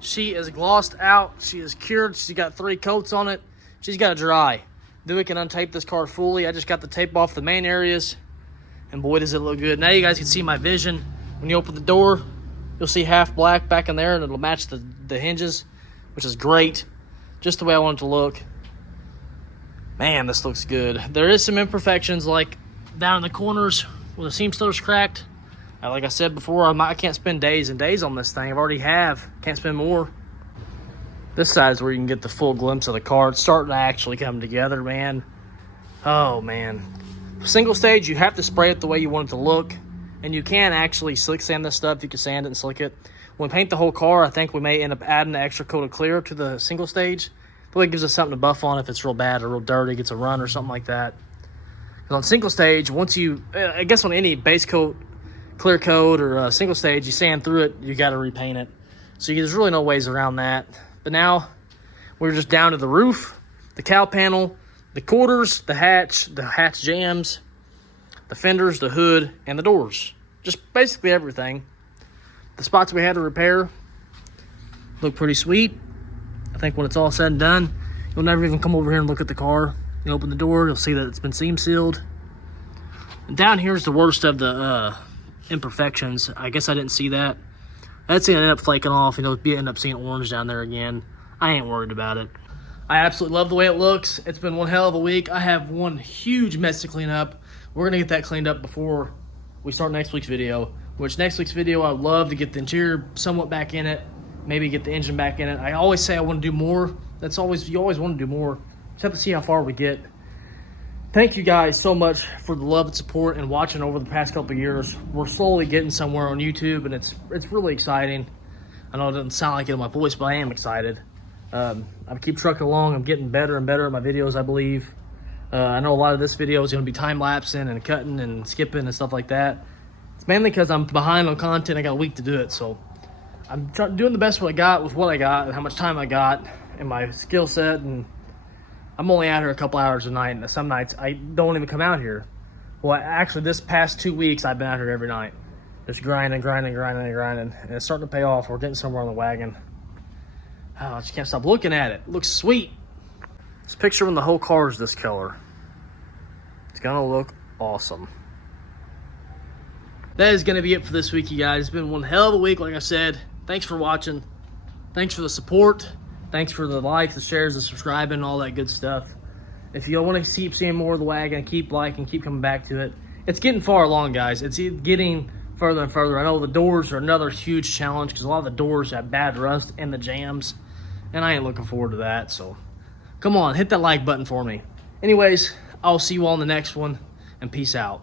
She is glossed out. She is cured. She's got 3 coats on it. She's got to dry. Then we can untape this car fully. I just got the tape off the main areas. And boy, does it look good. Now you guys can see my vision. When you open the door, you'll see half black back in there, and it'll match the hinges, which is great. Just the way I want it to look. Man, this looks good. There is some imperfections, like down in the corners where the seam splitter's cracked. Like I said before, I can't spend days and days on this thing. I've already can't spend more. This side is where you can get the full glimpse of the car. It's starting to actually come together, man. Oh, man. Single stage, you have to spray it the way you want it to look. And you can actually slick sand this stuff. You can sand it and slick it. When we paint the whole car, I think we may end up adding an extra coat of clear to the single stage. But it gives us something to buff on if it's real bad or real dirty, gets a run or something like that. Because on single stage, once you, I guess on any base coat, clear coat, or single stage, you sand through it, you got to repaint it. So there's really no ways around that. But now we're just down to the roof, the cowl panel, the quarters, the hatch jambs, the fenders, the hood, and the doors. Just basically everything. The spots we had to repair look pretty sweet. I think when it's all said and done, you'll never even come over here and look at the car. You open the door, you'll see that it's been seam sealed. And down here's the worst of the imperfections. I guess I didn't see that. That's gonna end up flaking off. End up seeing orange down there again. I ain't worried about it. I absolutely love the way it looks. It's been one hell of a week. I have one huge mess to clean up. We're gonna get that cleaned up before we start next week's video. Which next week's video, I'd love to get the interior somewhat back in it. Maybe get the engine back in it. I always say I want to do more. You always want to do more. Just have to see how far we get. Thank you guys so much for the love and support and watching over the past couple of years. We're slowly getting somewhere on YouTube, and it's really exciting. I know it doesn't sound like it in my voice, but I am excited. I keep trucking along. I'm getting better and better at my videos, I believe. I know a lot of this video is going to be time-lapsing and cutting and skipping and stuff like that. It's mainly because I'm behind on content. I got a week to do it, so I'm doing the best what I got with what I got and how much time I got and my skill set. And I'm only out here a couple hours a night, and some nights I don't even come out here. Well, actually, this past 2 weeks, I've been out here every night. Just grinding, and it's starting to pay off. We're getting somewhere on the wagon. Oh, I just can't stop looking at it. It looks sweet. This picture when the whole car is this color. It's gonna look awesome. That is gonna be it for this week, you guys. It's been one hell of a week, like I said. Thanks for watching. Thanks for the support. Thanks for the likes, the shares, the subscribing, all that good stuff. If you want to keep seeing more of the wagon, keep liking, keep coming back to it. It's getting far along, guys. It's getting further and further. I know the doors are another huge challenge because a lot of the doors have bad rust in the jams, and I ain't looking forward to that. So come on, hit that like button for me. Anyways, I'll see you all in the next one, and peace out.